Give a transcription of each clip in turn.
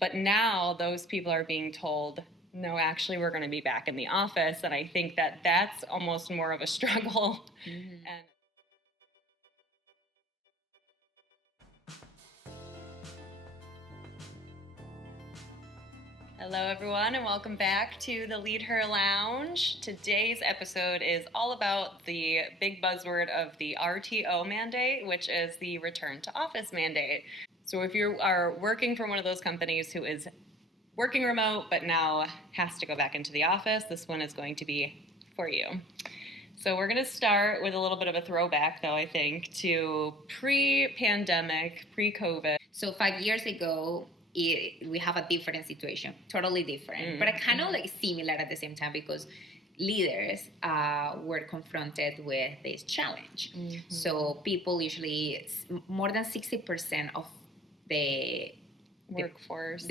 But now those people are being told, no, actually, we're going to be back in the office. And I think that that's almost more of a struggle. Mm-hmm. And hello, everyone, and welcome back to the LeadHer Lounge. Today's episode is all about the big buzzword of the RTO Mandate, which is the return to office mandate. So if you are working for one of those companies who is working remote but now has to go back into the office, this one is going to be for you. So we're going to start with a little bit of a throwback, though, I think, to pre-pandemic, pre-COVID. So 5 years ago, we have a different situation, totally different, but kind of like similar at the same time because leaders were confronted with this challenge. So people usually, more than 60% of the workforce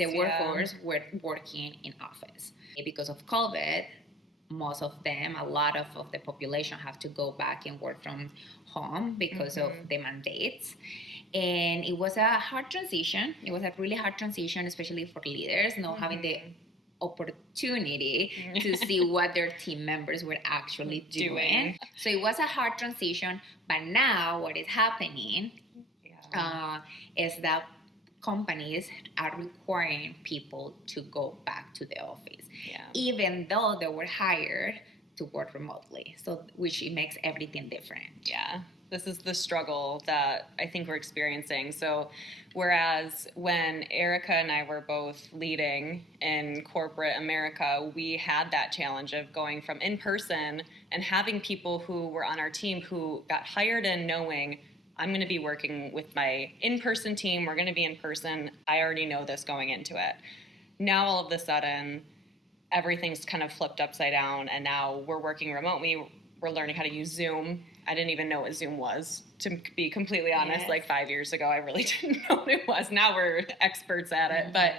were working in office. Because of COVID, most of them, a lot of the population have to go back and work from home because of the mandates. And it was a hard transition. It was a really hard transition, especially for leaders, not having the opportunity to see what their team members were actually doing. So it was a hard transition. But now what is happening is that companies are requiring people to go back to the office, even though they were hired to work remotely. So which it makes everything different. Yeah. This is the struggle that I think we're experiencing. So whereas when Erica and I were both leading in corporate America, we had that challenge of going from in-person and having people who were on our team who got hired in knowing I'm going to be working with my in-person team. We're going to be in person. I already know this going into it. Now all of a sudden, everything's kind of flipped upside down, and now we're working remotely. We're learning how to use Zoom. I didn't even know what Zoom was, to be completely honest. Like 5 years ago, I really didn't know what it was. Now we're experts at it. But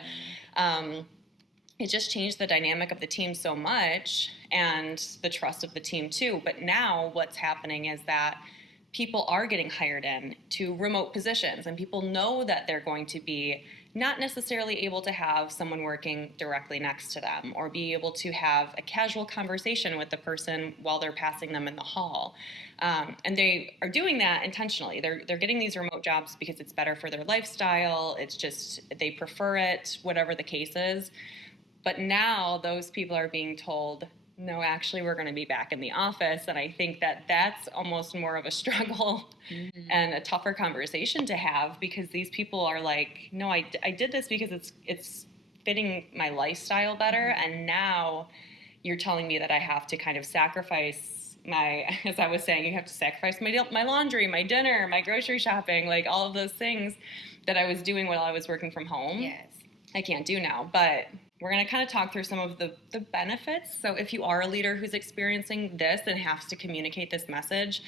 it just changed the dynamic of the team so much and the trust of the team too. But now what's happening is that people are getting hired in to remote positions, and people know that they're going to be not necessarily able to have someone working directly next to them or be able to have a casual conversation with the person while they're passing them in the hall. And they are doing that intentionally. They're getting these remote jobs because it's better for their lifestyle. It's just they prefer it, whatever the case is. But now those people are being told, no, actually, we're going to be back in the office. And I think that that's almost more of a struggle and a tougher conversation to have, because these people are like, no, I did this because it's fitting my lifestyle better. And now you're telling me that I have to kind of sacrifice as I was saying, you have to sacrifice my laundry, my dinner, my grocery shopping, like all of those things that I was doing while I was working from home. Yes. I can't do now. But we're going to kind of talk through some of the benefits. So if you are a leader who's experiencing this and has to communicate this message,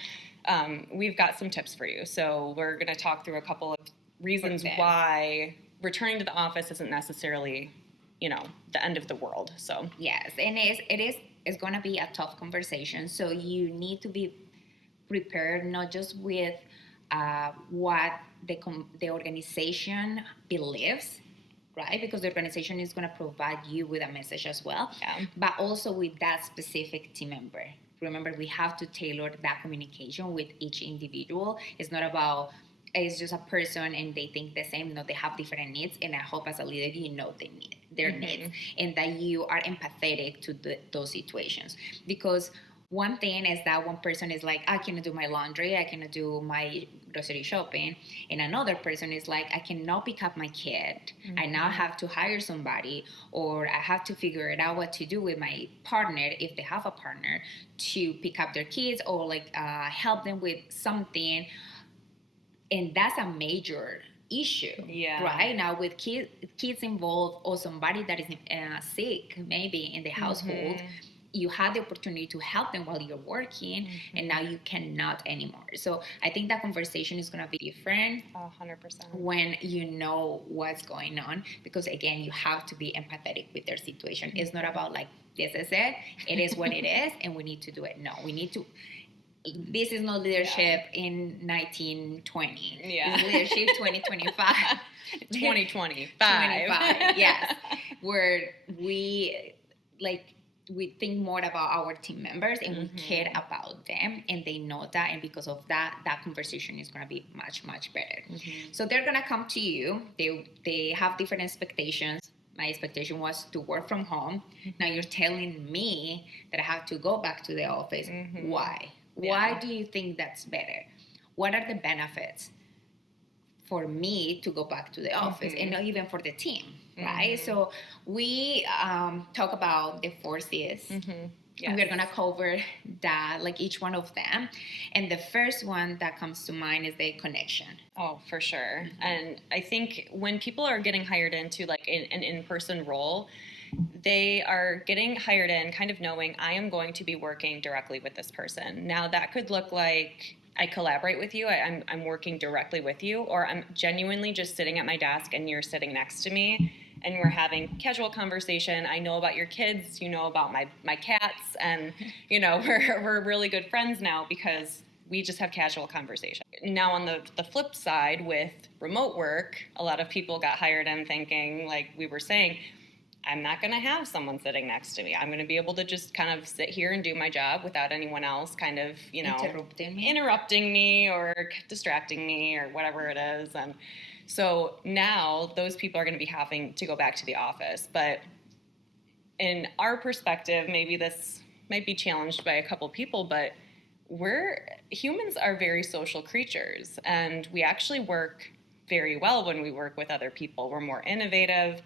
we've got some tips for you. So we're going to talk through a couple of reasons why returning to the office isn't necessarily, the end of the world. So yes, and it's going to be a tough conversation. So you need to be prepared, not just with what the organization believes, right? Because the organization is going to provide you with a message as well, but also with that specific team member. Remember, we have to tailor that communication with each individual. It's not about, it's just a person and they think the same. No, they have different needs, and I hope as a leader you know their needs, and that you are empathetic to those situations. Because one thing is that one person is like, I cannot do my laundry, I cannot do my grocery shopping, and another person is like, I cannot pick up my kid. I now have to hire somebody, or I have to figure it out what to do with my partner, if they have a partner, to pick up their kids or help them with something. And that's a major issue, right? Now with kids involved, or somebody that is sick maybe in the household, you had the opportunity to help them while you're working, and now you cannot anymore. So I think that conversation is going to be different 100% when you know what's going on, because again, you have to be empathetic with their situation. It's not about like, this is it is what it is, and we need to do it. No, we need to this is not leadership in 1920. Yeah. It's leadership 2025. 2025. 25, yes. Where we think more about our team members and we care about them and they know that, and because of that, that conversation is going to be much, much better. So they're going to come to you. They have different expectations. My expectation was to work from home. Now you're telling me that I have to go back to the office. Why? Yeah. Why do you think that's better? What are the benefits for me to go back to the office, and not even for the team, right? So we talk about the 4 C's. Yes. And we're going to cover that, like each one of them. And the first one that comes to mind is the connection. Oh, for sure. And I think when people are getting hired into like an in-person role, they are getting hired in kind of knowing I am going to be working directly with this person. Now that could look like I collaborate with you, I'm working directly with you, or I'm genuinely just sitting at my desk and you're sitting next to me and we're having casual conversation. I know about your kids, you know about my cats, and you know we're really good friends now because we just have casual conversation. Now on the flip side with remote work, a lot of people got hired in thinking, like we were saying, I'm not going to have someone sitting next to me. I'm going to be able to just kind of sit here and do my job without anyone else kind of, you know, interrupting me or distracting me or whatever it is. And so now those people are going to be having to go back to the office. But in our perspective, maybe this might be challenged by a couple people, but humans are very social creatures, and we actually work very well when we work with other people. We're more innovative.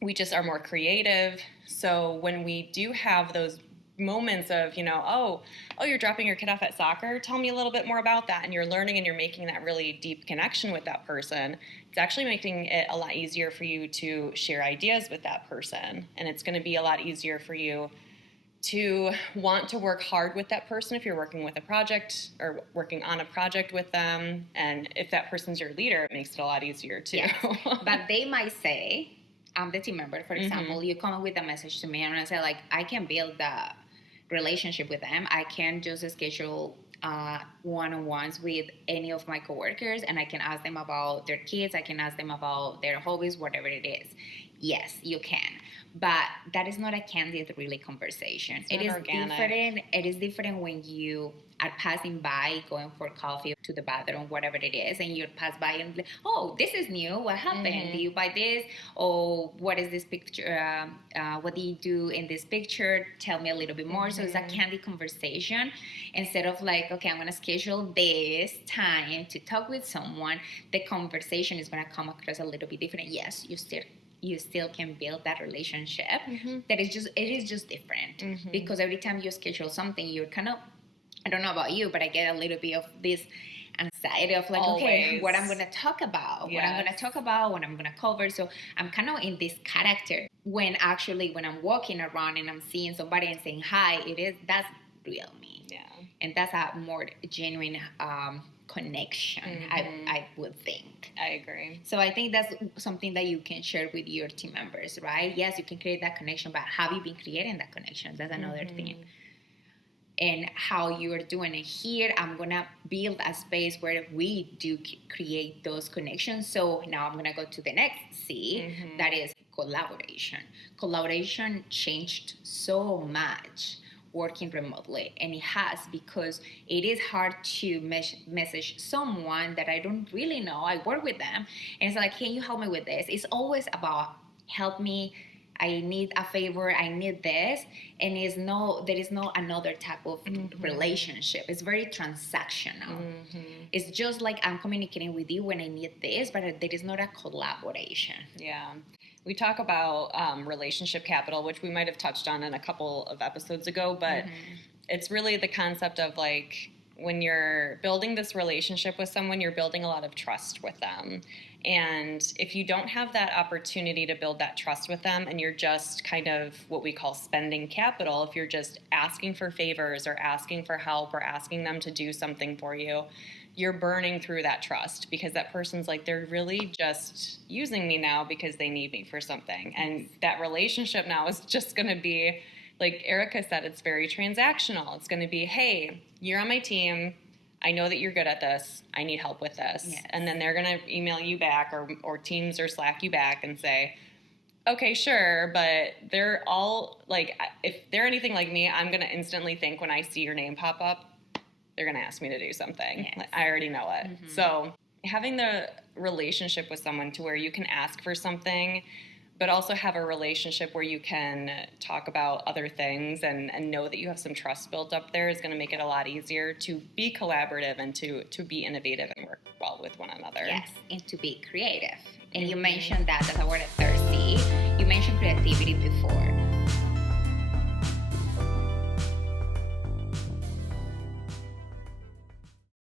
We just are more creative. So when we do have those moments of, you know, oh, you're dropping your kid off at soccer, tell me a little bit more about that, and you're learning and you're making that really deep connection with that person, it's actually making it a lot easier for you to share ideas with that person. And it's going to be a lot easier for you to want to work hard with that person if you're working with a project or working on a project with them. And if that person's your leader, it makes it a lot easier too. Yes. But they might say, I'm the team member, for example, you come with a message to me and I say, like, I can build the relationship with them. I can just schedule one-on-ones with any of my coworkers, and I can ask them about their kids. I can ask them about their hobbies, whatever it is. Yes, you can. But that is not a candid, really, conversation. It is organic. Different. It is different when you are passing by, going for coffee to the bathroom, whatever it is, and you pass by and like, oh, this is new. What happened? Did you buy this? Or what is this picture? What do you do in this picture? Tell me a little bit more. So it's a candid conversation instead of like, okay, I'm going to schedule this time to talk with someone. The conversation is going to come across a little bit different. Yes, you still can build that relationship. It is just different because every time you schedule something, you're kind of, I don't know about you, but I get a little bit of this anxiety of like, always. Okay, what I'm going to talk about, what I'm going to talk about, what I'm going to cover. So I'm kind of in this character when I'm walking around and I'm seeing somebody and saying hi, that's real me. Yeah. And that's a more genuine connection, I would think. I agree. So I think that's something that you can share with your team members, right? Yes, you can create that connection, but have you been creating that connection? That's another thing. And how you are doing it here, I'm going to build a space where we do create those connections. So now I'm going to go to the next C, that is collaboration. Collaboration changed so much working remotely, and it has, because it is hard to message someone that I don't really know. I work with them and it's like, can you help me with this? It's always about help me, I need a favor, I need this, and there is no another type of relationship. It's very transactional. It's just like I'm communicating with you when I need this, but there is not a collaboration. Yeah. We talk about relationship capital, which we might have touched on in a couple of episodes ago, but it's really the concept of like when you're building this relationship with someone, you're building a lot of trust with them. And if you don't have that opportunity to build that trust with them and you're just kind of what we call spending capital, if you're just asking for favors or asking for help or asking them to do something for you, you're burning through that trust because that person's like, they're really just using me now because they need me for something. And that relationship now is just going to be like Erica said, it's very transactional. It's going to be, hey, you're on my team. I know that you're good at this. I need help with this. Yes. And then they're going to email you back or Teams or Slack you back and say, okay, sure, but they're all like, if they're anything like me, I'm going to instantly think when I see your name pop up, they're going to ask me to do something. Yes. Like, I already know it. Mm-hmm. So having the relationship with someone to where you can ask for something, but also have a relationship where you can talk about other things and know that you have some trust built up there is going to make it a lot easier to be collaborative and to be innovative and work well with one another. Yes, and to be creative. And you mentioned that as our third C. You mentioned creativity before.